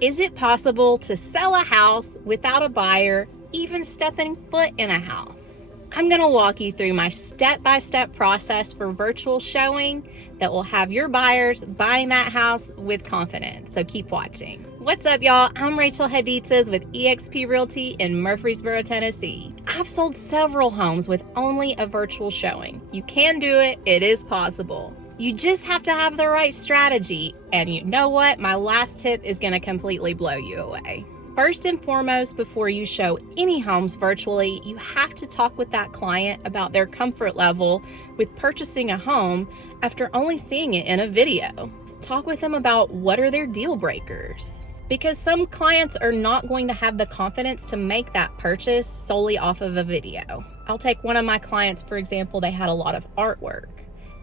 Is it possible to sell a house without a buyer even stepping foot in a house? I'm going to walk you through my step-by-step process for virtual showing that will have your buyers buying that house with confidence. So keep watching. What's up, y'all? I'm Rachel Haditzes with eXp Realty in Murfreesboro, Tennessee. I've sold several homes with only a virtual showing. You can do it. It is possible. You just have to have the right strategy. And you know what? My last tip is going to completely blow you away. First and foremost, before you show any homes virtually, you have to talk with that client about their comfort level with purchasing a home after only seeing it in a video. Talk with them about what are their deal breakers, because some clients are not going to have the confidence to make that purchase solely off of a video. I'll take one of my clients, for example. They had a lot of artwork.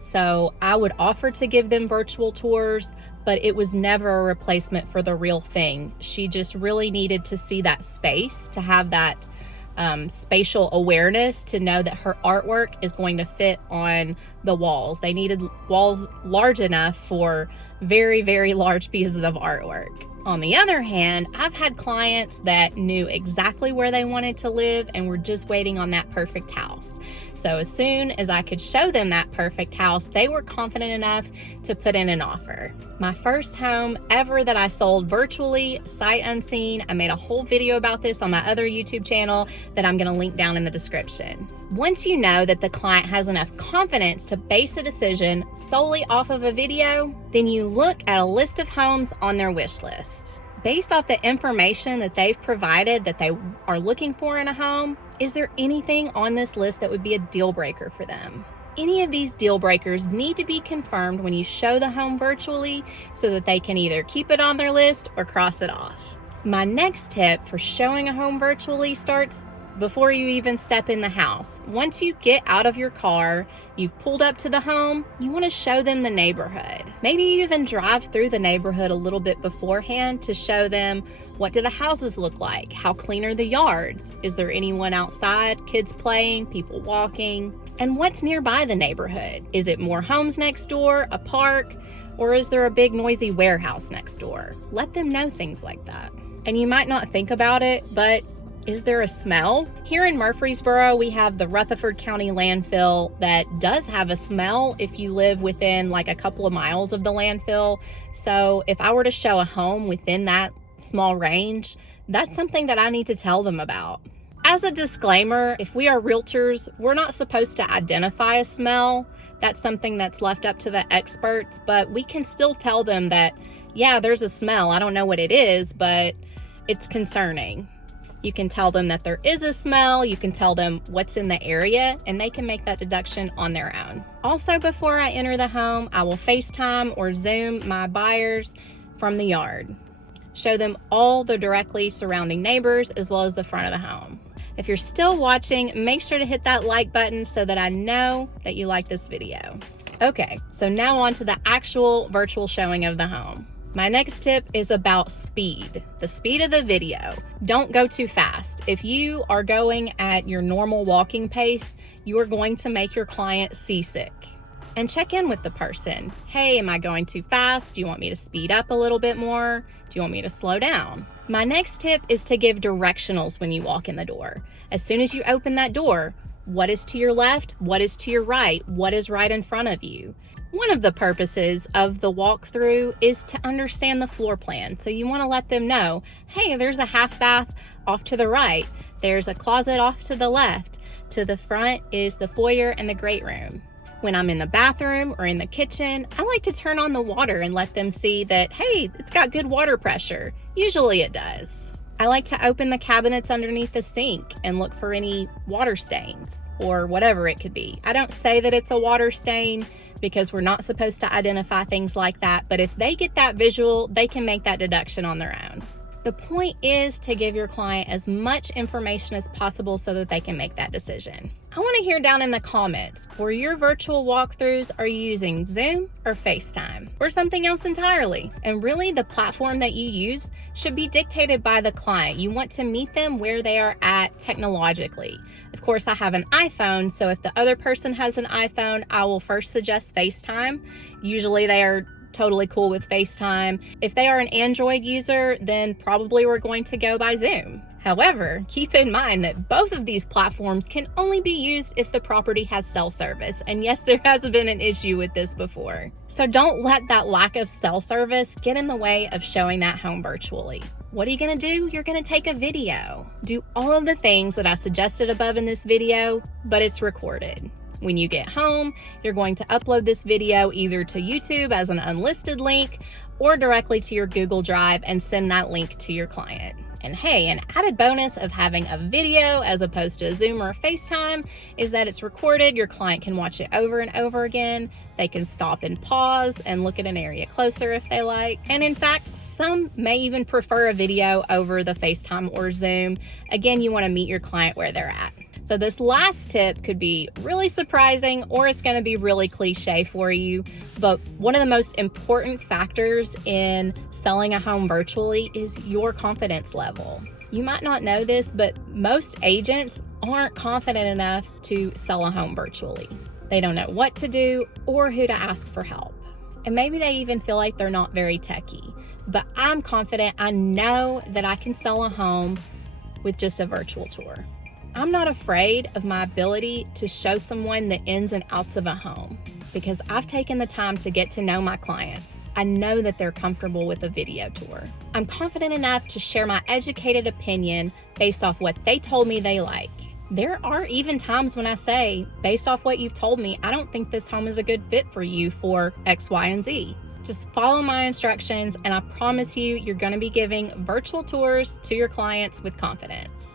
So I would offer to give them virtual tours, but it was never a replacement for the real thing. She just really needed to see that space, to have that spatial awareness, to know that her artwork is going to fit on the walls. They needed walls large enough for very, very large pieces of artwork. On the other hand, I've had clients that knew exactly where they wanted to live and were just waiting on that perfect house. So as soon as I could show them that perfect house, they were confident enough to put in an offer. My first home ever that I sold virtually, sight unseen. I made a whole video about this on my other YouTube channel that I'm going to link down in the description. Once you know that the client has enough confidence to base a decision solely off of a video, then you look at a list of homes on their wish list. Based off the information that they've provided that they are looking for in a home, is there anything on this list that would be a deal breaker for them? Any of these deal breakers need to be confirmed when you show the home virtually so that they can either keep it on their list or cross it off. My next tip for showing a home virtually starts before you even step in the house. Once you get out of your car, you've pulled up to the home, you want to show them the neighborhood. Maybe you even drive through the neighborhood a little bit beforehand to show them, what do the houses look like? How clean are the yards? Is there anyone outside? Kids playing, people walking? And what's nearby the neighborhood? Is it more homes next door, a park, or is there a big noisy warehouse next door? Let them know things like that. And you might not think about it, but is there a smell? Here in Murfreesboro, we have the Rutherford County landfill that does have a smell if you live within like a couple of miles of the landfill. So if I were to show a home within that small range, that's something that I need to tell them about. As a disclaimer, if we are realtors, we're not supposed to identify a smell. That's something that's left up to the experts, but we can still tell them that, yeah, there's a smell. I don't know what it is, but it's concerning. You can tell them that there is a smell, you can tell them what's in the area, and they can make that deduction on their own. Also, before I enter the home, I will FaceTime or Zoom my buyers from the yard. Show them all the directly surrounding neighbors as well as the front of the home. If you're still watching, make sure to hit that like button so that I know that you like this video. Okay, so now on to the actual virtual showing of the home. My next tip is about speed, the speed of the video. Don't go too fast. If you are going at your normal walking pace, you are going to make your client seasick. And check in with the person. Hey, am I going too fast? Do you want me to speed up a little bit more? Do you want me to slow down? My next tip is to give directionals when you walk in the door. As soon as you open that door, what is to your left? What is to your right? What is right in front of you? One of the purposes of the walkthrough is to understand the floor plan. So you want to let them know, hey, there's a half bath off to the right. There's a closet off to the left. To the front is the foyer and the great room. When I'm in the bathroom or in the kitchen, I like to turn on the water and let them see that, hey, it's got good water pressure. Usually it does. I like to open the cabinets underneath the sink and look for any water stains or whatever it could be. I don't say that it's a water stain because we're not supposed to identify things like that, but if they get that visual, they can make that deduction on their own. The point is to give your client as much information as possible so that they can make that decision. I want to hear down in the comments, for your virtual walkthroughs, are you using Zoom or FaceTime or something else entirely? And really, the platform that you use should be dictated by the client. You want to meet them where they are at technologically. Of course, I have an iPhone, so if the other person has an iPhone, I will first suggest FaceTime. Usually they are totally cool with FaceTime. If they are an Android user, then probably we're going to go by Zoom. However, keep in mind that both of these platforms can only be used if the property has cell service. And yes, there has been an issue with this before. So don't let that lack of cell service get in the way of showing that home virtually. What are you going to do? You're going to take a video. Do all of the things that I suggested above in this video, but it's recorded. When you get home, you're going to upload this video either to YouTube as an unlisted link or directly to your Google Drive and send that link to your client. And hey, an added bonus of having a video as opposed to a Zoom or a FaceTime is that it's recorded. Your client can watch it over and over again. They can stop and pause and look at an area closer if they like. And in fact, some may even prefer a video over the FaceTime or Zoom. Again, you want to meet your client where they're at. So this last tip could be really surprising or it's going to be really cliche for you, but one of the most important factors in selling a home virtually is your confidence level. You might not know this, but most agents aren't confident enough to sell a home virtually. They don't know what to do or who to ask for help. And maybe they even feel like they're not very techy, but I'm confident. I know that I can sell a home with just a virtual tour. I'm not afraid of my ability to show someone the ins and outs of a home because I've taken the time to get to know my clients. I know that they're comfortable with a video tour. I'm confident enough to share my educated opinion based off what they told me they like. There are even times when I say, based off what you've told me, I don't think this home is a good fit for you for X, Y, and Z. Just follow my instructions and I promise you, you're going to be giving virtual tours to your clients with confidence.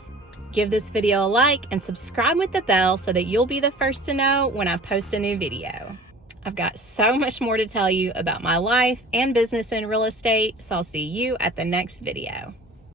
Give this video a like and subscribe with the bell so that you'll be the first to know when I post a new video. I've got so much more to tell you about my life and business in real estate, so I'll see you at the next video.